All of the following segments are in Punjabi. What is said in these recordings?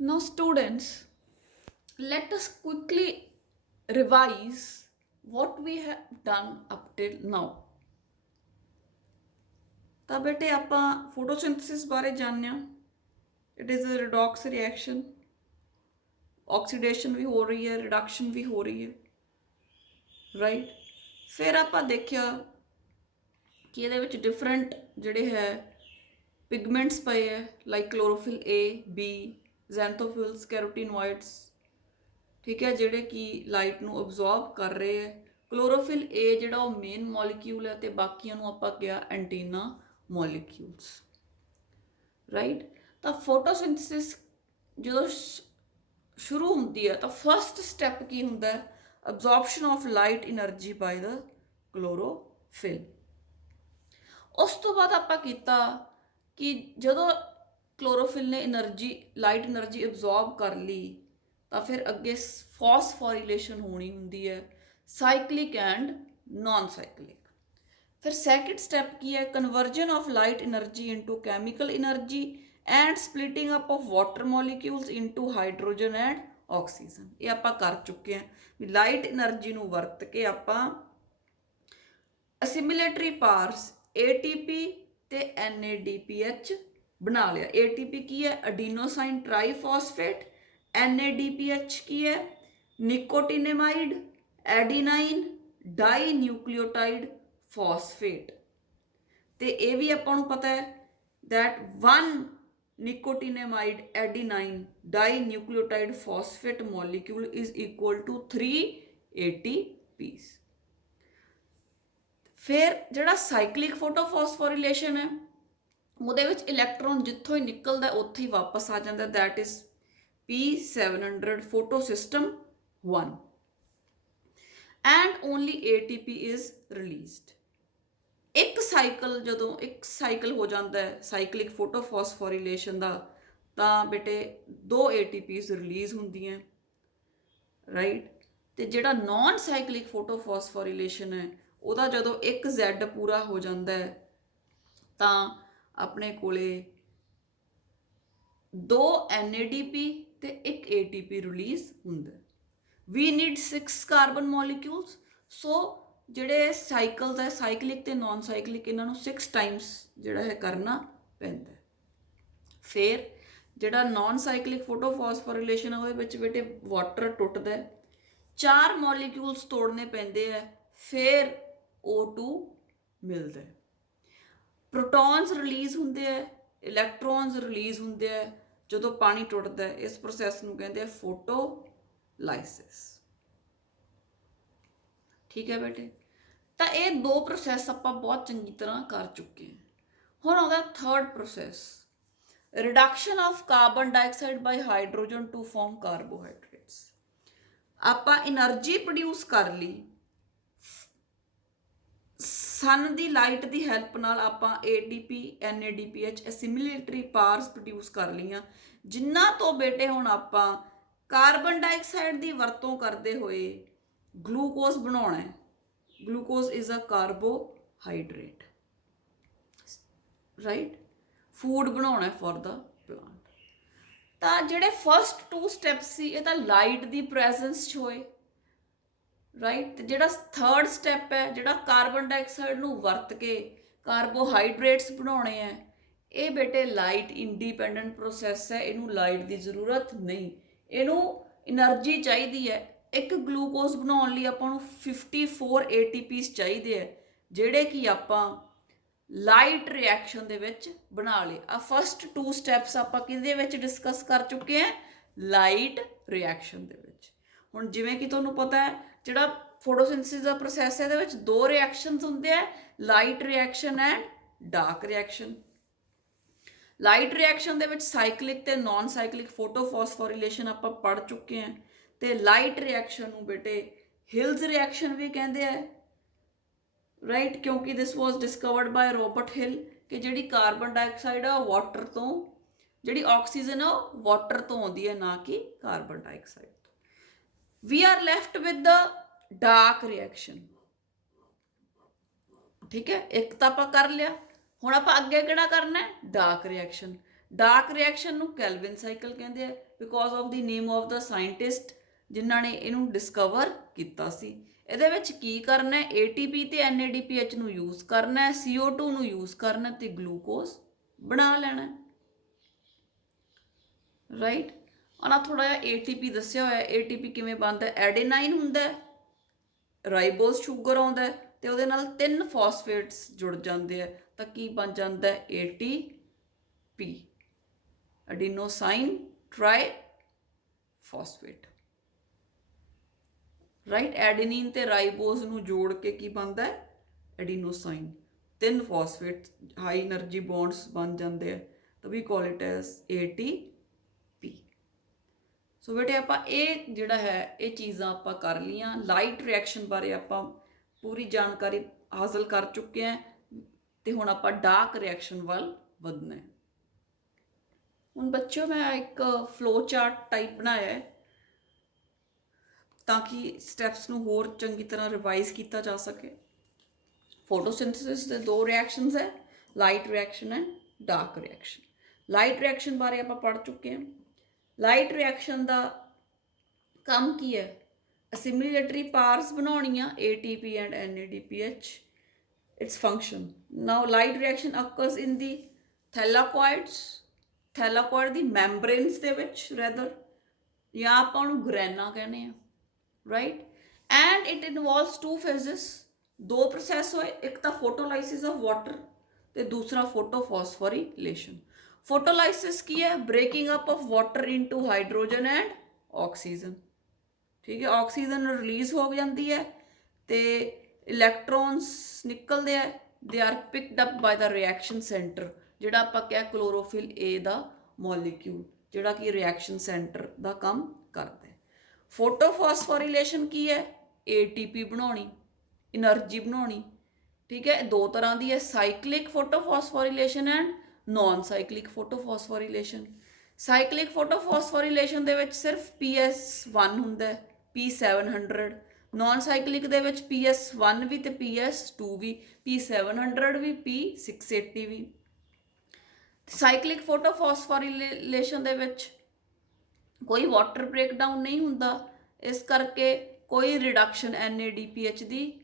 Now, students, let us quickly revise what we have done up till now. ਤਾਂ ਬੇਟੇ ਆਪਾਂ ਫੋਟੋਸਿੰਥਸਿਸ ਬਾਰੇ ਜਾਣਿਆ। It is a redox reaction, oxidation ਵੀ ਹੋ ਰਹੀ ਹੈ, ਰਿਡਕਸ਼ਨ ਵੀ ਹੋ ਰਹੀ ਹੈ, ਰਾਈਟ। ਫਿਰ ਆਪਾਂ ਦੇਖਿਆ ਕਿ ਇਹਦੇ ਵਿੱਚ ਡਿਫਰੈਂਟ ਜਿਹੜੇ ਹੈ ਪਿਗਮੈਂਟਸ ਪਏ ਹੈ, ਲਾਈਕ ਕਲੋਰੋਫਿਲ ਏ, ਬੀ, ਜ਼ੈਂਥੋਫਿਲਸ, ਕੈਰੋਟੀਨੋਇਡਸ, ਠੀਕ ਹੈ, ਜਿਹੜੇ ਕਿ ਲਾਈਟ ਨੂੰ ਅਬਜ਼ੌਰਬ ਕਰ ਰਹੇ ਹੈ। ਕਲੋਰੋਫਿਲ ਏ ਜਿਹੜਾ ਉਹ ਮੇਨ ਮੋਲੀਕਿਊਲ ਹੈ, ਅਤੇ ਬਾਕੀਆਂ ਨੂੰ ਆਪਾਂ ਕਿਹਾ ਐਂਟੀਨਾ ਮੋਲੀਕਿਊਲਸ, ਰਾਈਟ। ਤਾਂ ਫੋਟੋਸਿੰਥਸਿਸ ਜਦੋਂ ਸ਼ੁਰੂ ਹੁੰਦੀ ਹੈ ਤਾਂ ਫਸਟ ਸਟੈਪ ਕੀ ਹੁੰਦਾ ਹੈ? Absorption of light energy by the chlorophyll. ਉਸ ਤੋਂ ਬਾਅਦ ਆਪਾਂ ਕੀਤਾ ਕਿ ਜਦੋਂ ਕਲੋਰੋਫਿਲ ਨੇ ਲਾਈਟ એનર્ਜੀ ਅਬਜ਼ੌਰਬ ਕਰ ਲਈ ਤਾਂ ਫਿਰ ਅੱਗੇ ਫਾਸਫੋਰੀਲੇਸ਼ਨ ਹੋਣੀ ਹੁੰਦੀ ਹੈ, ਸਾਈਕਲਿਕ ਐਂਡ ਨਾਨ ਸਾਈਕਲਿਕ। ਫਿਰ ਸੈਕਿੰਡ ਸਟੈਪ ਕੀ ਹੈ? Conversion of light energy into chemical energy and splitting up of water molecules into hydrogen and oxygen. ਇਹ ਆਪਾਂ ਕਰ ਚੁੱਕੇ ਹਾਂ ਵੀ ਲਾਈਟ એનર્ਜੀ ਨੂੰ ਵਰਤ ਕੇ ਆਪਾਂ ਅਸਿਮਿਲੇਟਰੀ ਪਾਰਸ ATP ਤੇ NADPH ਬਣਾ ਲਿਆ। ATP ਕੀ ਹੈ? ਅਡੀਨੋਸਾਈਨ ਟ੍ਰਾਈਫਾਸਫੇਟ। NADPH ਕੀ ਹੈ? ਨਿਕੋਟੀਨੇਮਾਈਡ ਐਡੀਨਾਈਨ ਡਾਈ ਨਿਊਕਲੀਓਟਾਈਡ ਫਾਸਫੇਟ। ਤੇ ਇਹ ਵੀ ਆਪਾਂ ਨੂੰ ਪਤਾ ਹੈ that 1 nicotinamide adenine dinucleotide phosphate molecule is equal to 3 ATPs। ਫਿਰ ਜਿਹੜਾ ਸਾਈਕਲਿਕ ਫੋਟੋਫਾਸਫੋਰੀਲੇਸ਼ਨ ਹੈ ਉਹਦੇ ਵਿੱਚ ਇਲੈਕਟ੍ਰੋਨ ਜਿੱਥੋਂ ਹੀ ਨਿਕਲਦਾ ਉੱਥੇ ਹੀ ਵਾਪਸ ਆ ਜਾਂਦਾ, that is P700 photosystem 1 and only ATP is released। ਇੱਕ ਸਾਈਕਲ ਹੋ ਜਾਂਦਾ ਹੈ ਸਾਈਕਲਿਕ ਫੋਟੋਫਾਸਫੋਰੀਲੇਸ਼ਨ ਦਾ ਤਾਂ ਬੇਟੇ 2 ATPs ਰਿਲੀਜ਼ ਹੁੰਦੀਆਂ, ਰਾਈਟ। ਤੇ ਜਿਹੜਾ ਨਾਨ ਸਾਈਕਲਿਕ ਫੋਟੋਫਾਸਫੋਰੀਲੇਸ਼ਨ ਹੈ ਉਹਦਾ ਜਦੋਂ ਇੱਕ Z ਪੂਰਾ ਹੋ ਜਾਂਦਾ ਹੈ ਤਾਂ ਆਪਣੇ ਕੋਲੇ 2 NADP ਤੇ ਇੱਕ ATP ਰਿਲੀਜ਼ ਹੁੰਦਾ। We need 6 carbon molecules. So ਜਿਹੜੇ ਸਾਈਕਲਸ ਹੈ ਸਾਈਕਲਿਕ ਤੇ ਨਾਨ ਸਾਈਕਲਿਕ ਇਹਨਾਂ ਨੂੰ 6 ਟਾਈਮਸ ਜਿਹੜਾ ਹੈ ਕਰਨਾ ਪੈਂਦਾ। ਫਿਰ ਜਿਹੜਾ ਨਾਨ ਸਾਈਕਲਿਕ ਫੋਟੋਫਾਸਫੋਰੀਲੇਸ਼ਨ ਹੈ ਉਹਦੇ ਵਿੱਚ ਬੇਟੇ ਵਾਟਰ ਟੁੱਟਦਾ, 4 ਮੋਲੀਕਿਊਲਸ ਤੋੜਨੇ ਪੈਂਦੇ ਹੈ, ਫਿਰ O2 ਮਿਲਦਾ। ਪ੍ਰੋਟੋਨਸ ਰਿਲੀਜ਼ ਹੁੰਦੇ ਹੈ, ਇਲੈਕਟ੍ਰੋਨਸ ਰਿਲੀਜ਼ ਹੁੰਦੇ ਹੈ ਜਦੋਂ ਪਾਣੀ ਟੁੱਟਦਾ। ਇਸ ਪ੍ਰੋਸੈਸ ਨੂੰ ਕਹਿੰਦੇ ਆ ਫੋਟੋਲਾਈਸਿਸ, ਠੀਕ ਹੈ ਬੇਟੇ। ਤਾਂ ਇਹ 2 ਪ੍ਰੋਸੈਸ ਆਪਾਂ ਬਹੁਤ ਚੰਗੀ ਤਰ੍ਹਾਂ ਕਰ ਚੁੱਕੇ ਹਾਂ। ਹੁਣ ਆਉਂਦਾ third process, reduction of carbon dioxide by hydrogen to form carbohydrates. ਆਪਾਂ એનર્ਜੀ ਪ੍ਰੋਡਿਊਸ ਕਰ ਲਈ ਸਨ ਦੀ ਲਾਈਟ ਦੀ ਹੈਲਪ ਨਾਲ, ਆਪਾਂ ATP NADPH ਐਸਿਮਿਲੇਟਰੀ ਪਾਰਸ ਪ੍ਰੋਡਿਊਸ ਕਰ ਲਈਆਂ, ਜਿਨ੍ਹਾਂ ਤੋਂ ਬੇਟੇ ਹੁਣ ਆਪਾਂ ਕਾਰਬਨ ਡਾਈਆਕਸਾਈਡ ਦੀ ਵਰਤੋਂ ਕਰਦੇ ਹੋਏ ਗਲੂਕੋਜ਼ ਬਣਾਉਣਾ ਹੈ। Glucose is a carbohydrate, right. Food ਬਣਾਉਣਾ ਫॉर द ਪਲਾਂਟ। ਤਾਂ ਜਿਹੜੇ ਫਸਟ 2 ਸਟੈਪਸ ਸੀ ਇਹ ਤਾਂ ਲਾਈਟ ਦੀ ਪ੍ਰੈਜ਼ੈਂਸ 'ਚ ਹੋਏ, ਰਾਈਟ। ਤੇ ਜਿਹੜਾ ਥਰਡ ਸਟੈਪ ਹੈ ਜਿਹੜਾ ਕਾਰਬਨ ਡਾਈਆਕਸਾਈਡ ਨੂੰ ਵਰਤ ਕੇ ਕਾਰਬੋਹਾਈਡਰੇਟਸ ਬਣਾਉਣੇ ਹੈ, ਇਹ ਬੇਟੇ ਲਾਈਟ ਇੰਡੀਪੈਂਡੈਂਟ ਪ੍ਰੋਸੈਸ ਹੈ। ਇਹਨੂੰ ਲਾਈਟ ਦੀ ਜ਼ਰੂਰਤ ਨਹੀਂ, ਇਹਨੂੰ એનર્ਜੀ ਚਾਹੀਦੀ ਹੈ। ਇੱਕ ਗਲੂਕੋਜ਼ ਬਣਾਉਣ ਲਈ ਆਪਾਂ ਨੂੰ 54 ATPs ਚਾਹੀਦੇ ਹੈ, ਜਿਹੜੇ ਕਿ ਆਪਾਂ ਲਾਈਟ ਰਿਐਕਸ਼ਨ ਦੇ ਵਿੱਚ ਬਣਾ ਲਏ। ਆ ਫਸਟ 2 ਸਟੈਪਸ ਆਪਾਂ ਕਿਹਦੇ ਵਿੱਚ ਡਿਸਕਸ ਕਰ ਚੁੱਕੇ ਹਾਂ? ਲਾਈਟ ਰਿਐਕਸ਼ਨ ਦੇ ਵਿੱਚ। ਹੁਣ ਜਿਵੇਂ ਕਿ ਤੁਹਾਨੂੰ ਪਤਾ ਹੈ ਜਿਹੜਾ ਫੋਟੋਸਿੰਥਸਿਸ ਦਾ ਪ੍ਰੋਸੈਸ ਹੈ ਇਹਦੇ ਵਿੱਚ 2 ਰਿਐਕਸ਼ਨਸ ਹੁੰਦੇ ਆ, light reaction and dark reaction. Light reaction ਦੇ ਵਿੱਚ ਸਾਈਕਲਿਕ ਤੇ ਨਾਨ ਸਾਈਕਲਿਕ ਫੋਟੋਫਾਸਫੋਰੀਲੇਸ਼ਨ ਆਪਾਂ ਪੜ੍ਹ ਚੁੱਕੇ ਹਾਂ। ਤੇ ਲਾਈਟ ਰਿਐਕਸ਼ਨ ਨੂੰ ਬੇਟੇ ਹਿਲਸ ਰਿਐਕਸ਼ਨ ਵੀ ਕਹਿੰਦੇ ਆ, ਰਾਈਟ, ਕਿਉਂਕਿ ਦਿਸ ਵਾਸ ਡਿਸਕਵਰਡ ਬਾय ਰੋਬਰਟ ਹਿਲ ਕਿ ਜਿਹੜੀ ਕਾਰਬਨ ਡਾਈਆਕਸਾਈਡ ਆ ਵਾਟਰ ਤੋਂ, ਜਿਹੜੀ ਆਕਸੀਜਨ ਆ ਵਾਟਰ ਤੋਂ ਆਉਂਦੀ ਹੈ, ਨਾ ਕਿ ਕਾਰਬਨ ਡਾਈਆਕਸਾਈਡ ਤੋਂ। We are left with the dark reaction, ਠੀਕ ਹੈ। ਇੱਕ ਤਾਂ ਆਪਾਂ ਕਰ ਲਿਆ, ਹੁਣ ਆਪਾਂ ਅੱਗੇ ਕਿਹੜਾ ਕਰਨਾ ਹੈ? Dark reaction. ਡਾਰਕ ਰਿਐਕਸ਼ਨ ਨੂੰ ਕੈਲਵਿਨ ਸਾਈਕਲ ਕਹਿੰਦੇ ਆ because of the name of the scientist ਜਿਨ੍ਹਾਂ ਨੇ ਇਹਨੂੰ ਡਿਸਕਵਰ ਕੀਤਾ ਸੀ। ਇਹਦੇ ਵਿੱਚ ਕੀ ਕਰਨਾ ਹੈ, ATP ਤੇ NADPH ਨੂੰ ਯੂਜ਼ ਕਰਨਾ ਹੈ, CO2 ਨੂੰ ਯੂਜ਼ ਕਰਨਾ ਤੇ ਗਲੂਕੋਜ਼ ਬਣਾ ਲੈਣਾ, ਰਾਈਟ। ਆਹ ਥੋੜਾ ਜਿਹਾ ATP ਦੱਸਿਆ ਹੋਇਆ, ATP ਕਿਵੇਂ ਬਣਦਾ, ਐਡੇਨਾਈਨ ਹੁੰਦਾ, ਰਾਈਬੋਜ਼ ਸ਼ੂਗਰ ਆਉਂਦਾ ਤੇ ਉਹਦੇ ਨਾਲ 3 ਫਾਸਫੇਟਸ ਜੁੜ ਜਾਂਦੇ ਆ ਤਾਂ ਕੀ ਬਣ ਜਾਂਦਾ ATP, ਐਡੀਨੋਸਾਈਨ ਟ੍ਰਾਈ ਫਾਸਫੇਟ, ਰਾਈਟ। ਐਡੇਨੀਨ ਤੇ ਰਾਈਬੋਜ਼ ਨੂੰ ਜੋੜ ਕੇ ਕੀ ਬਣਦਾ ਐਡੀਨੋਸਾਈਨ, 3 ਫਾਸਫੇਟ ਹਾਈ એનર્ਜੀ ਬੌਂਡਸ ਬਣ ਜਾਂਦੇ ਆ ਤਾਂ ਵੀ ਕਾਲ ਇਟ ਐਜ਼ ATP। ਸੋ ਬੇਟੇ ਆਪਾਂ ਇਹ ਜਿਹੜਾ ਹੈ ਇਹ ਚੀਜ਼ਾਂ ਆਪਾਂ ਕਰ ਲੀਆਂ। ਲਾਈਟ ਰਿਐਕਸ਼ਨ ਬਾਰੇ ਆਪਾਂ ਪੂਰੀ ਜਾਣਕਾਰੀ ਹਾਸਲ ਕਰ ਚੁੱਕੇ ਹਾਂ ਤੇ ਹੁਣ ਆਪਾਂ ਡਾਰਕ ਰਿਐਕਸ਼ਨ ਵੱਲ ਵਧਣਾ ਹੈ। ਹੁਣ ਬੱਚਿਓ ਮੈਂ ਇੱਕ ਫਲੋ ਚਾਰਟ ਟਾਈਪ ਬਣਾਇਆ ਹੈ ਤਾਂ ਕਿ ਸਟੈਪਸ ਨੂੰ ਹੋਰ ਚੰਗੀ ਤਰ੍ਹਾਂ ਰਿਵਾਈਜ਼ ਕੀਤਾ ਜਾ ਸਕੇ। ਫੋਟੋਸਿੰਥੇਸਿਸ ਦੇ 2 ਰਿਐਕਸ਼ਨਸ ਹੈ, light reaction and dark reaction. Light reaction ਬਾਰੇ ਆਪਾਂ ਪੜ੍ਹ ਚੁੱਕੇ ਹਾਂ। ਲਾਈਟ ਰਿਐਕਸ਼ਨ ਦਾ ਕੰਮ ਕੀ ਹੈ, ਅਸਿਮਿਲੇਟਰੀ ਪਾਰਸ ਬਣਾਉਣੀਆਂ ATP and NADPH, its function. Now light reaction occurs in the thylakoids, thylakoid the membranes ਦੇ ਵਿੱਚ rather, ਜਾਂ ਆਪਾਂ ਉਹਨੂੰ ਗ੍ਰੈਨਾ ਕਹਿੰਦੇ ਆ, right? And it involves 2 phases, 2 process ਹੋਏ, ਇੱਕ ਤਾਂ ਫੋਟੋਲਾਈਸਿਸ ਆਫ ਵਾਟਰ ਤੇ ਦੂਸਰਾ ਫੋਟੋਫਾਸਫੋਰੀਲੇਸ਼ਨ। ਫੋਟੋਲਾਈਸਿਸ ਕੀ ਹੈ, breaking up of water into hydrogen and oxygen, ਠੀਕ ਹੈ। ਆਕਸੀਜਨ ਰਿਲੀਜ਼ ਹੋ ਜਾਂਦੀ ਹੈ ਤੇ ਇਲੈਕਟ੍ਰੋਨਸ ਨਿਕਲਦੇ ਆ, they are picked up by the reaction centre, ਜਿਹੜਾ ਆਪਾਂ ਕਿਹਾ ਕਲੋਰੋਫਿਲ A ਦਾ ਮੋਲੀਕਿਊਲ, ਜਿਹੜਾ ਕਿ ਰਿਐਕਸ਼ਨ ਸੈਂਟਰ ਦਾ ਕੰਮ ਕਰਦਾ ਹੈ। ਫੋਟੋਫਾਸਫੋਰੀਲੇਸ਼ਨ ਕੀ ਹੈ, ATP ਬਣਾਉਣੀ, એનર્ਜੀ ਬਣਾਉਣੀ, ਠੀਕ ਹੈ। 2 ਤਰ੍ਹਾਂ ਦੀ ਹੈ, ਸਾਈਕਲਿਕ ਫੋਟੋਫਾਸਫੋਰੀਲੇਸ਼ਨ ਐਂਡ ਨॉन ਸਾਈਕਲਿਕ ਫੋਟੋਫਾਸਫੋਰੀਲੇਸ਼ਨ। ਸਾਈਕਲਿਕ ਫੋਟੋਫਾਸਫੋਰੀਲੇਸ਼ਨ ਦੇ ਵਿੱਚ ਸਿਰਫ PS1 ਹੁੰਦਾ, P700। ਨॉन ਸਾਈਕਲਿਕ ਦੇ ਵਿੱਚ PS1 ਵੀ ਤੇ PS2 ਵੀ, P700 ਵੀ, P680 ਵੀ। ਸਾਈਕਲਿਕ ਫੋਟੋਫਾਸਫੋਰੀਲੇਸ਼ਨ ਦੇ ਵਿੱਚ ਕੋਈ ਵਾਟਰ ਬ੍ਰੇਕਡਾਊਨ ਨਹੀਂ ਹੁੰਦਾ, ਇਸ ਕਰਕੇ ਕੋਈ ਰਿਡਕਸ਼ਨ NADPH ਦੀ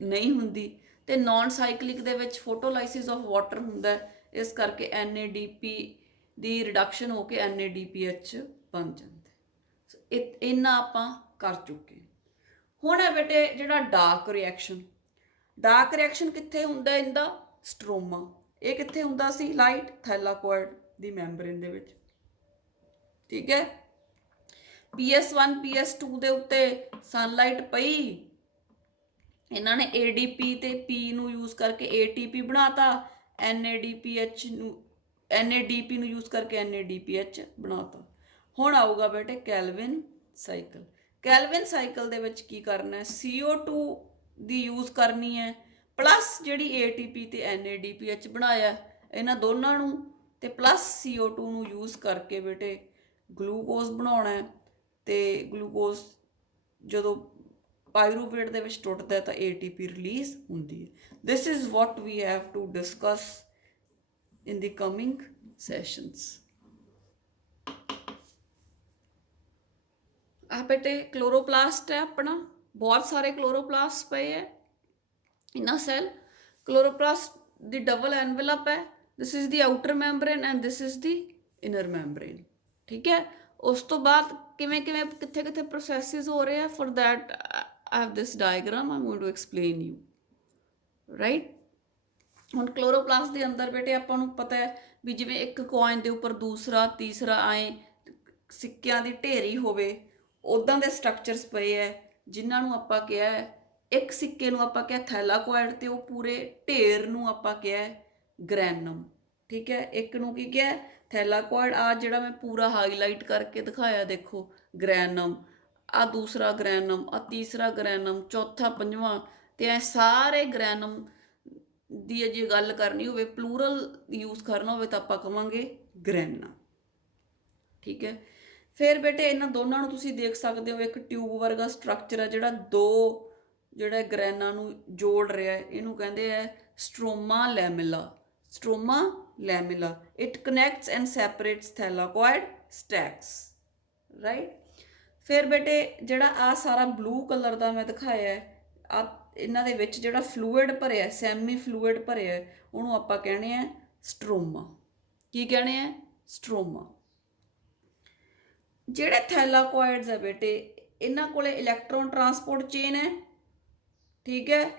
ਨਹੀਂ ਹੁੰਦੀ। ਤੇ ਨॉन ਸਾਈਕਲਿਕ ਦੇ ਵਿੱਚ ਫੋਟੋਲਾਈਸਿਸ ਆਫ ਵਾਟਰ ਹੁੰਦਾ, ਇਸ ਕਰਕੇ NADP ਦੀ ਰਿਡਕਸ਼ਨ ਹੋ ਕੇ NADPH ਬਣ ਜਾਂਦਾ। ਇੰਨਾ ਆਪਾਂ ਕਰ ਚੁੱਕੇ। ਹੁਣ ਹੈ ਬੇਟੇ ਜਿਹੜਾ ਡਾਰਕ ਰਿਐਕਸ਼ਨ। ਡਾਰਕ ਰਿਐਕਸ਼ਨ ਕਿੱਥੇ ਹੁੰਦਾ, ਇਹਦਾ ਸਟ੍ਰੋਮਾ। ਇਹ ਕਿੱਥੇ ਹੁੰਦਾ ਸੀ, ਲਾਈਟ ਥੈਲਾਕੋਇਡ ਦੀ ਮੈਂਬਰੇਨ ਦੇ ਵਿੱਚ, ਠੀਕ ਹੈ। PS1 PS2 ਦੇ ਉੱਤੇ ਸਨਲਾਈਟ ਪਈ, ਇਹਨਾਂ ਨੇ ADP ਤੇ P ਨੂੰ ਯੂਜ਼ ਕਰਕੇ ATP ਬਣਾਤਾ, NADP ਨੂੰ ਯੂਜ਼ ਕਰਕੇ NADPH ਬਣਾਤਾ। ਹੁਣ ਆਊਗਾ ਬੇਟੇ ਕੈਲਵਿਨ ਸਾਈਕਲ। ਕੈਲਵਿਨ ਸਾਈਕਲ ਦੇ ਵਿੱਚ ਕੀ ਕਰਨਾ ਹੈ, CO2 ਦੀ ਯੂਜ਼ ਕਰਨੀ ਹੈ ਪਲੱਸ ਜਿਹੜੀ ATP ਤੇ NADPH ਬਣਾਇਆ ਇਹਨਾਂ ਦੋਨਾਂ ਨੂੰ, ਤੇ ਪਲੱਸ CO2 ਨੂੰ ਯੂਜ਼ ਕਰਕੇ ਬੇਟੇ ਗਲੂਕੋਜ਼ ਬਣਾਉਣਾ ਹੈ। ਤੇ ਗਲੂਕੋਜ਼ ਜਦੋਂ ਪਾਇਰੂਵੇਟ ਦੇ ਵਿੱਚ ਟੁੱਟਦਾ ਤਾਂ ATP ਰਿਲੀਜ਼ ਹੁੰਦੀ ਹੈ। This is what we have to discuss in the coming sessions. ਆ ਬੇਟੇ ਕਲੋਰੋਪਲਾਸਟ ਹੈ ਆਪਣਾ, ਬਹੁਤ ਸਾਰੇ ਕਲੋਰੋਪਲਾਸਟ ਪਏ ਹੈ ਇਨ ਅ ਸੈਲ। ਕਲੋਰੋਪਲਾਸਟ ਦੀ ਡਬਲ ਐਨਵਲਪ ਹੈ, this is the outer membrane and this is the inner membrane, ਠੀਕ ਹੈ। ਉਸ ਤੋਂ ਬਾਅਦ ਕਿਵੇਂ ਕਿਵੇਂ ਕਿੱਥੇ ਕਿੱਥੇ ਪ੍ਰੋਸੈਸਿਸ ਹੋ ਰਹੇ ਆ, for that I have this diagram, I'm going to explain you, right? ਹੁਣ ਕਲੋਰੋਪਲਾਸਟ ਦੇ ਅੰਦਰ ਬੇਟੇ ਆਪਾਂ ਨੂੰ ਪਤਾ ਹੈ ਵੀ ਜਿਵੇਂ ਇੱਕ ਕੋਇਨ ਦੇ ਉੱਪਰ ਦੂਸਰਾ ਤੀਸਰਾ ਆਏ ਸਿੱਕਿਆਂ ਦੀ ਢੇਰੀ ਹੋਵੇ, ਉੱਦਾਂ ਦੇ ਸਟਰਕਚਰਸ ਪਏ ਹੈ ਜਿਨ੍ਹਾਂ ਨੂੰ ਆਪਾਂ ਕਿਹਾ ਹੈ, ਇੱਕ ਸਿੱਕੇ ਨੂੰ ਆਪਾਂ ਕਿਹਾ ਥੈਲਾਕੋਇਡ ਤੇ ਉਹ ਪੂਰੇ ਢੇਰ ਨੂੰ ਆਪਾਂ ਕਿਹਾ ਗ੍ਰੈਨਮ, ਠੀਕ ਹੈ। ਇੱਕ ਨੂੰ ਕੀ ਕਿਹਾ ਥੈਲਾਕੋਇਡ, ਆ ਜਿਹੜਾ ਮੈਂ ਪੂਰਾ ਹਾਈਲਾਈਟ ਕਰਕੇ ਦਿਖਾਇਆ ਦੇਖੋ ਗ੍ਰੈਨਮ, ਆ ਦੂਸਰਾ ਗ੍ਰੈਨਮ, ਆ ਤੀਸਰਾ ਗ੍ਰੈਨਮ, ਚੌਥਾ ਪੰਜਵਾਂ, ਤੇ ਐ ਸਾਰੇ ਗ੍ਰੈਨਮ ਦੀ ਜੇ ਗੱਲ ਕਰਨੀ ਹੋਵੇ ਪਲੂਰਲ ਯੂਜ਼ ਕਰਨਾ ਹੋਵੇ ਤਾਂ ਆਪਾਂ ਕਹਾਂਗੇ ਗ੍ਰੈਨਾ, ਠੀਕ ਹੈ। ਫਿਰ ਬੇਟੇ ਇਹਨਾਂ ਦੋਨਾਂ ਨੂੰ ਤੁਸੀਂ ਦੇਖ ਸਕਦੇ ਹੋ, ਇੱਕ ਟਿਊਬ ਵਰਗਾ ਸਟਰਕਚਰ ਹੈ ਜਿਹੜਾ ਜਿਹੜਾ ਗ੍ਰੈਨਾ ਨੂੰ ਜੋੜ ਰਿਹਾ ਹੈ, ਇਹਨੂੰ ਕਹਿੰਦੇ ਆ stroma lamella. Stroma lamella. It connects and separates thylakoid stacks, right? ਫਿਰ ਬੇਟੇ ਜਿਹੜਾ ਆ ਸਾਰਾ ਬਲੂ ਕਲਰ ਦਾ ਮੈਂ ਦਿਖਾਇਆ ਹੈ, ਆ ਇਹਨਾਂ ਦੇ ਵਿੱਚ ਜਿਹੜਾ ਫਲੂਇਡ ਭਰਿਆ, ਸੈਮੀ ਫਲੂਇਡ ਭਰਿਆ, ਉਹਨੂੰ ਆਪਾਂ ਕਹਿੰਦੇ ਆ ਸਟ੍ਰੋਮਾ। ਕੀ ਕਹਿੰਦੇ ਆ? ਸਟ੍ਰੋਮਾ। ਜਿਹੜੇ ਥੈਲਾਕੋਇਡਸ ਹੈ ਬੇਟੇ, ਇਹਨਾਂ ਕੋਲੇ ਇਲੈਕਟ੍ਰੋਨ ਟਰਾਂਸਪੋਰਟ ਚੇਨ ਹੈ, ਠੀਕ ਹੈ,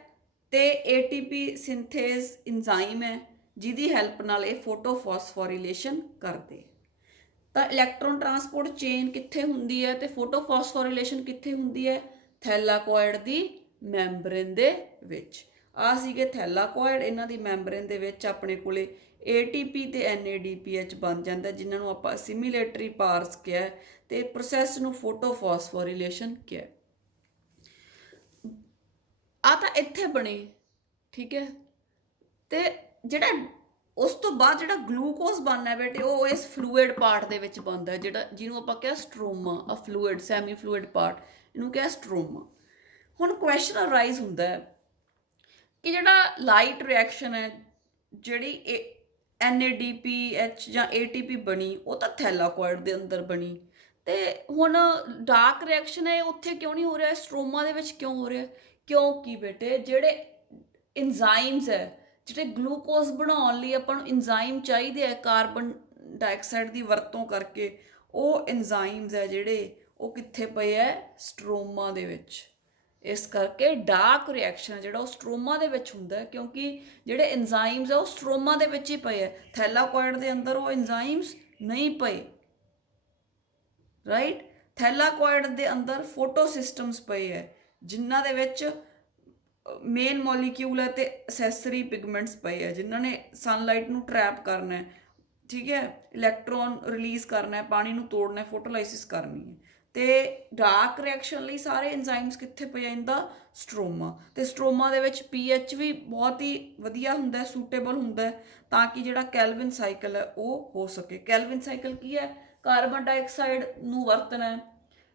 ਤੇ ATP ਸਿੰਥੇਜ਼ ਇੰਜ਼ਾਈਮ ਹੈ, ਜਿਹਦੀ ਹੈਲਪ ਨਾਲ ਇਹ ਫੋਟੋਫਾਸਫੋਰੀਲੇਸ਼ਨ ਕਰਦੇ। ਤਾਂ ਇਲੈਕਟ੍ਰੋਨ ਟਰਾਂਸਪੋਰਟ ਚੇਨ ਕਿੱਥੇ ਹੁੰਦੀ ਹੈ ਤੇ ਫੋਟੋਫਾਸਫੋਰੀਲੇਸ਼ਨ ਕਿੱਥੇ ਹੁੰਦੀ ਹੈ? ਥੈਲਾਕੋਇਡ ਦੀ ਮੈਂਬਰੇਨ ਦੇ ਵਿੱਚ। ਆ ਸੀਗੇ ਥੈਲਾਕੋਇਡ, ਇਹਨਾਂ ਦੀ ਮੈਂਬਰੇਨ ਦੇ ਵਿੱਚ ਆਪਣੇ ਕੋਲੇ ATP ਤੇ NADPH ਬਣ ਜਾਂਦਾ, ਜਿਨ੍ਹਾਂ ਨੂੰ ਆਪਾਂ ਅਸਿਮੀਲੇਟਰੀ ਪਾਰਸ ਕਿਹਾ ਤੇ ਪ੍ਰੋਸੈਸ ਨੂੰ ਫੋਟੋਫਾਸਫੋਰੀਲੇਸ਼ਨ ਕਿਹਾ। ਆ ਤਾਂ ਇੱਥੇ ਬਣੇ, ਠੀਕ ਹੈ। ਤੇ ਜਿਹੜਾ ਉਸ ਤੋਂ ਬਾਅਦ ਜਿਹੜਾ ਗਲੂਕੋਜ਼ ਬਣਨਾ ਬੇਟੇ, ਉਹ ਇਸ ਫਲੂਇਡ ਪਾਰਟ ਦੇ ਵਿੱਚ ਬਣਦਾ, ਜਿਹੜਾ ਜਿਹਨੂੰ ਆਪਾਂ ਕਿਹਾ ਸਟ੍ਰੋਮਾ, ਅ ਫਲੂਇਡ ਸੈਮੀ ਫਲੂਇਡ ਪਾਰਟ, ਇਹਨੂੰ ਕਿਹਾ ਸਟ੍ਰੋਮਾ। ਹੁਣ ਕੁਐਸਚਨ ਅਰਾਈਜ਼ ਹੁੰਦਾ ਹੈ ਕਿ ਜਿਹੜਾ ਲਾਈਟ ਰਿਐਕਸ਼ਨ ਹੈ, ਜਿਹੜੀ NADPH ਜਾਂ ATP ਬਣੀ, ਉਹ ਤਾਂ ਥੈਲਾਕੋਇਡ ਦੇ ਅੰਦਰ ਬਣੀ, ਤੇ ਹੁਣ ਡਾਰਕ ਰਿਐਕਸ਼ਨ ਹੈ ਉੱਥੇ ਕਿਉਂ ਨਹੀਂ ਹੋ ਰਿਹਾ, ਸਟ੍ਰੋਮਾ ਦੇ ਵਿੱਚ ਕਿਉਂ ਹੋ ਰਿਹਾ? ਕਿਉਂਕਿ ਬੇਟੇ ਜਿਹੜੇ ਇੰਜ਼ਾਈਮਸ ਹੈ, ਜਿਹੜੇ ਗਲੂਕੋਜ਼ ਬਣਾਉਣ ਲਈ ਆਪਾਂ ਨੂੰ ਇੰਜ਼ਾਈਮ ਚਾਹੀਦੇ ਆ ਕਾਰਬਨ ਡਾਈਆਕਸਾਈਡ ਦੀ ਵਰਤੋਂ ਕਰਕੇ, ਉਹ ਇੰਜ਼ਾਈਮਸ ਹੈ ਜਿਹੜੇ ਉਹ ਕਿੱਥੇ ਪਏ ਹੈ? ਸਟ੍ਰੋਮਾ ਦੇ ਵਿੱਚ। ਇਸ ਕਰਕੇ ਡਾਰਕ ਰਿਐਕਸ਼ਨ ਜਿਹੜਾ ਉਹ ਸਟ੍ਰੋਮਾ ਦੇ ਵਿੱਚ ਹੁੰਦਾ, ਕਿਉਂਕਿ ਜਿਹੜੇ ਇੰਜ਼ਾਈਮਸ ਆ ਉਹ ਸਟ੍ਰੋਮਾ ਦੇ ਵਿੱਚ ਹੀ ਪਏ ਹੈ। ਥੈਲਾਕੋਇਡ ਦੇ ਅੰਦਰ ਉਹ ਇੰਜ਼ਾਈਮਸ ਨਹੀਂ ਪਏ, ਰਾਈਟ। ਥੈਲਾਕੋਇਡ ਦੇ ਅੰਦਰ ਫੋਟੋ ਸਿਸਟਮਸ ਪਏ ਹੈ, ਜਿਨ੍ਹਾਂ ਦੇ ਵਿੱਚ ਮੇਨ ਮੋਲੀਕਿਊਲ ਹੈ ਤੇ ਅਸੈਸਰੀ ਪਿਗਮੈਂਟਸ ਪਏ ਹੈ, ਜਿਨ੍ਹਾਂ ਨੇ ਸਨਲਾਈਟ ਨੂੰ ਟਰੈਪ ਕਰਨਾ ਹੈ, ਠੀਕ ਹੈ, ਇਲੈਕਟ੍ਰੋਨ ਰਿਲੀਜ਼ ਕਰਨਾ ਹੈ, ਪਾਣੀ ਨੂੰ ਤੋੜਨਾ ਹੈ, ਫੋਟੋਲਾਈਸਿਸ ਕਰਨੀ ਹੈ। ਤੇ ਡਾਰਕ ਰਿਐਕਸ਼ਨ ਲਈ ਸਾਰੇ ਇੰਜ਼ਾਈਮਸ ਕਿੱਥੇ ਪਏ ਆ? ਇਨ ਦਾ ਸਟ੍ਰੋਮਾ। ਤੇ ਸਟ੍ਰੋਮਾ ਦੇ ਵਿੱਚ pH ਵੀ ਬਹੁਤ ਹੀ ਵਧੀਆ ਹੁੰਦਾ, ਸੂਟੇਬਲ ਹੁੰਦਾ, ਤਾਂ ਕਿ ਜਿਹੜਾ ਕੈਲਵਿਨ ਸਾਈਕਲ ਹੈ ਉਹ ਹੋ ਸਕੇ। ਕੈਲਵਿਨ ਸਾਈਕਲ ਕੀ ਹੈ? ਕਾਰਬਨ ਡਾਈਆਕਸਾਈਡ ਨੂੰ ਵਰਤਣਾ,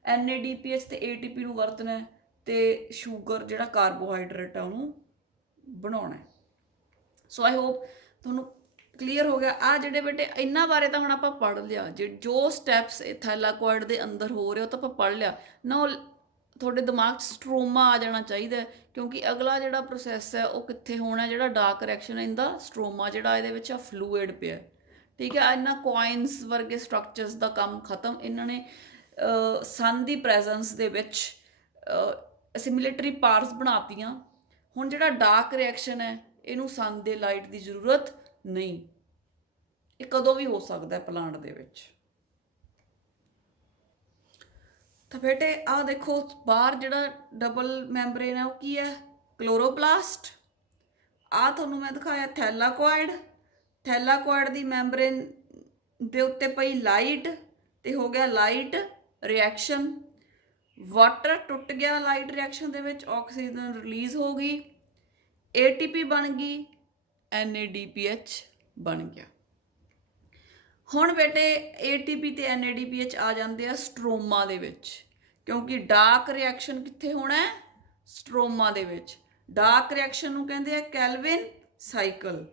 NADPH ਤੇ ATP ਨੂੰ ਵਰਤਣਾ, ਤੇ ਸ਼ੂਗਰ ਜਿਹੜਾ ਕਾਰਬੋਹਾਈਡਰੇਟ ਆ ਉਹਨੂੰ ਬਣਾਉਣਾ। ਸੋ ਆਈ ਹੋਪ ਤੁਹਾਨੂੰ ਕਲੀਅਰ ਹੋ ਗਿਆ। ਆ ਜਿਹੜੇ ਬੇਟੇ ਇਹਨਾਂ ਬਾਰੇ ਤਾਂ ਹੁਣ ਆਪਾਂ ਪੜ੍ਹ ਲਿਆ, ਜੋ ਸਟੈਪਸ ਥੈਲਾਕੋਇਡ ਦੇ ਅੰਦਰ ਹੋ ਰਹੇ ਉਹ ਤਾਂ ਆਪਾਂ ਪੜ੍ਹ ਲਿਆ ਨਾ। ਤੁਹਾਡੇ ਦਿਮਾਗ 'ਚ ਸਟ੍ਰੋਮਾ ਆ ਜਾਣਾ ਚਾਹੀਦਾ, ਕਿਉਂਕਿ ਅਗਲਾ ਜਿਹੜਾ ਪ੍ਰੋਸੈਸ ਹੈ ਉਹ ਕਿੱਥੇ ਹੋਣਾ? ਜਿਹੜਾ ਡਾਰਕ ਰਿਐਕਸ਼ਨ ਇਹਦਾ ਸਟ੍ਰੋਮਾ, ਜਿਹੜਾ ਇਹਦੇ ਵਿੱਚ ਆ ਫਲੂਇਡ ਪਿਆ, ਠੀਕ ਹੈ। ਇਹਨਾਂ ਕੋਇਨਸ ਵਰਗੇ ਸਟਰਕਚਰਸ ਦਾ ਕੰਮ ਖਤਮ। ਇਹਨਾਂ ਨੇ ਸਨ ਦੀ ਪ੍ਰੈਜ਼ੈਂਸ ਦੇ ਵਿੱਚ ਸਿਮਿਲੇਟਰੀ ਪਾਰਸ ਬਣਾਤੀਆਂ। ਹੁਣ ਜਿਹੜਾ ਡਾਰਕ ਰਿਐਕਸ਼ਨ ਹੈ, ਇਹਨੂੰ ਸਨ ਦੇ ਲਾਈਟ ਦੀ ਜ਼ਰੂਰਤ ਨਹੀਂ। ਇਹ ਕਦੋਂ ਵੀ ਹੋ ਸਕਦਾ ਪਲਾਂਟ ਦੇ ਵਿੱਚ। ਤਾਂ ਬੇਟੇ ਆਹ ਦੇਖੋ ਬਾਹਰ ਜਿਹੜਾ ਡਬਲ ਮੈਂਬਰੇਨ ਹੈ ਉਹ ਕੀ ਹੈ? ਕਲੋਰੋਪਲਾਸਟ। ਆਹ ਤੁਹਾਨੂੰ ਮੈਂ ਦਿਖਾਇਆ ਥੈਲਾਕੋਇਡ। ਥੈਲਾਕੋਇਡ ਦੀ ਮੈਂਬਰੇਨ ਦੇ ਉੱਤੇ ਪਈ ਲਾਈਟ, ਤੇ ਹੋ ਗਿਆ ਲਾਈਟ ਰਿਐਕਸ਼ਨ। ਵਾਟਰ ਟੁੱਟ ਗਿਆ ਲਾਈਟ ਰਿਐਕਸ਼ਨ ਦੇ ਵਿੱਚ, ਆਕਸੀਜਨ ਰਿਲੀਜ਼ ਹੋ ਗਈ, ATP ਬਣ ਗਈ, NADPH ਬਣ ਗਿਆ। ਹੁਣ ਬੇਟੇ ATP ਤੇ NADPH ਆ ਜਾਂਦੇ ਆ ਸਟ੍ਰੋਮਾ ਦੇ ਵਿੱਚ, ਕਿਉਂਕਿ ਡਾਰਕ ਰਿਐਕਸ਼ਨ ਕਿੱਥੇ ਹੋਣਾ ਹੈ? ਸਟ੍ਰੋਮਾ ਦੇ ਵਿੱਚ। ਡਾਰਕ ਰਿਐਕਸ਼ਨ ਨੂੰ ਕਹਿੰਦੇ ਆ Kelvin cycle.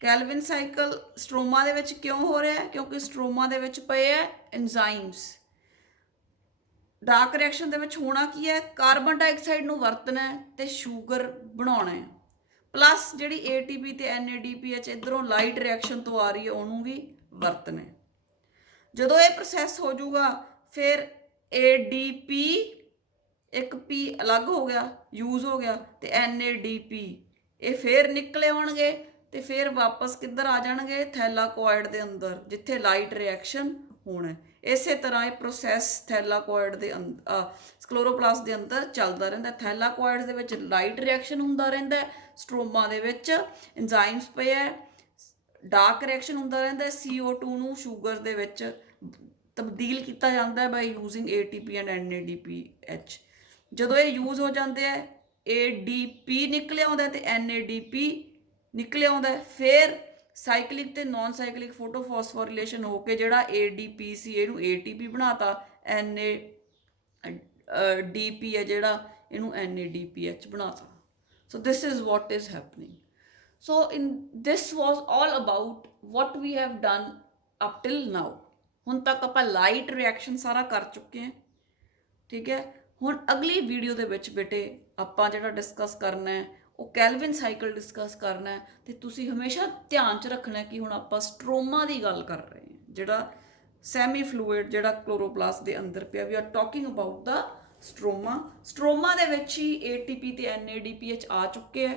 Kelvin cycle stroma ਦੇ ਵਿੱਚ ਕਿਉਂ ਹੋ ਰਿਹਾ ਹੈ? ਕਿਉਂਕਿ ਸਟ੍ਰੋਮਾ ਦੇ ਵਿੱਚ ਪਏ ਹੈ ਐਂਜ਼ਾਈਮਸ। ਡਾਰਕ ਰਿਐਕਸ਼ਨ ਦੇ ਵਿੱਚ ਹੋਣਾ ਕੀ ਹੈ? ਕਾਰਬਨ ਡਾਈਆਕਸਾਈਡ ਨੂੰ ਵਰਤਣਾ ਤੇ ਸ਼ੂਗਰ ਬਣਾਉਣਾ ਹੈ, ਪਲੱਸ ਜਿਹੜੀ ATP ਤੇ NADPH ਇੱਧਰੋਂ ਲਾਈਟ ਰਿਐਕਸ਼ਨ ਤੋਂ ਆ ਰਹੀ ਹੈ ਉਹਨੂੰ ਵੀ ਵਰਤਣਾ। ਜਦੋਂ ਇਹ ਪ੍ਰੋਸੈਸ ਹੋ ਜਾਊਗਾ, ਫਿਰ ADP, ਇੱਕ P ਅਲੱਗ ਹੋ ਗਿਆ, ਯੂਜ਼ ਹੋ ਗਿਆ, ਤੇ NADP ਇਹ ਫਿਰ ਨਿਕਲੇ ਆਉਣਗੇ, ਤੇ ਫਿਰ ਵਾਪਸ ਕਿੱਧਰ ਆ ਜਾਣਗੇ? ਥੈਲਾਕੋਇਡ ਦੇ ਅੰਦਰ, ਜਿੱਥੇ ਲਾਈਟ ਰਿਐਕਸ਼ਨ ਹੋਣਾ। ਇਸੇ ਤਰ੍ਹਾਂ ਇਹ ਪ੍ਰੋਸੈਸ ਥੈਲਾਕੋਇਡ ਦੇ ਕਲੋਰੋਪਲਾਸਟ ਦੇ ਅੰਦਰ ਚੱਲਦਾ ਰਹਿੰਦਾ। ਥੈਲਾਕੋਇਡ ਦੇ ਵਿੱਚ ਲਾਈਟ ਰਿਐਕਸ਼ਨ ਹੁੰਦਾ ਰਹਿੰਦਾ, ਸਟ੍ਰੋਮਾ ਦੇ ਵਿੱਚ ਇੰਜ਼ਾਈਮਸ ਪਏ ਹੈ, ਡਾਰਕ ਰਿਐਕਸ਼ਨ ਹੁੰਦਾ ਰਹਿੰਦਾ। CO2 ਨੂੰ ਸ਼ੂਗਰ ਦੇ ਵਿੱਚ ਤਬਦੀਲ ਕੀਤਾ ਜਾਂਦਾ ਬਾਈ ਯੂਜ਼ਿੰਗ ATP ਐਂਡ NADPH। ਜਦੋਂ ਇਹ ਯੂਜ਼ ਹੋ ਜਾਂਦੇ ਹੈ, ADP ਨਿਕਲ ਆਉਂਦਾ ਤੇ NADP ਨਿਕਲ ਆਉਂਦਾ। ਫਿਰ ਸਾਈਕਲਿਕ ਤੇ ਨਾਨ ਸਾਈਕਲਿਕ ਫੋਟੋਫਾਸਫੋਰੀਲੇਸ਼ਨ ਹੋ ਕੇ ਜਿਹੜਾ ADP ਸੀ ਇਹਨੂੰ ATP ਬਣਾਤਾ, NADP ਹੈ ਜਿਹੜਾ ਇਹਨੂੰ NADPH ਬਣਾਤਾ। So this is what is happening. So in this was all about what we have done up till now। ਹੁਣ ਤੱਕ ਆਪਾਂ ਲਾਈਟ ਰਿਐਕਸ਼ਨ ਸਾਰਾ ਕਰ ਚੁੱਕੇ ਹਾਂ, ਠੀਕ ਹੈ। ਹੁਣ ਅਗਲੀ ਵੀਡੀਓ ਦੇ ਵਿੱਚ ਬੇਟੇ ਆਪਾਂ ਜਿਹੜਾ ਡਿਸਕਸ ਕਰਨਾ ਹੈ ਉਹ ਕੈਲਵਿਨ ਸਾਈਕਲ ਡਿਸਕਸ ਕਰਨਾ ਹੈ। ਤੇ ਤੁਸੀਂ ਹਮੇਸ਼ਾ ਧਿਆਨ 'ਚ ਰੱਖਣਾ ਕਿ ਹੁਣ ਆਪਾਂ ਸਟ੍ਰੋਮਾ ਦੀ ਗੱਲ ਕਰ ਰਹੇ ਹਾਂ, ਜਿਹੜਾ ਸੈਮੀ ਫਲੂਇਡ ਜਿਹੜਾ ਕਲੋਰੋਪਲਾਸਟ ਦੇ ਅੰਦਰ ਪਿਆ। We are talking about the stroma ਦੇ ਵਿੱਚ ਹੀ ATP ਤੇ NADPH ਆ ਚੁੱਕੇ ਹੈ।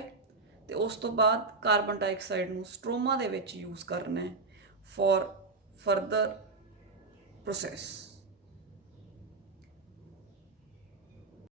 ਤੇ ਉਸ ਤੋਂ ਬਾਅਦ ਕਾਰਬਨ ਡਾਈਆਕਸਾਈਡ ਨੂੰ ਸਟ੍ਰੋਮਾ ਦੇ ਵਿੱਚ ਯੂਜ਼ ਕਰਨਾ ਹੈ ਫॉर ਫਰਦਰ ਪ੍ਰੋਸੈਸ।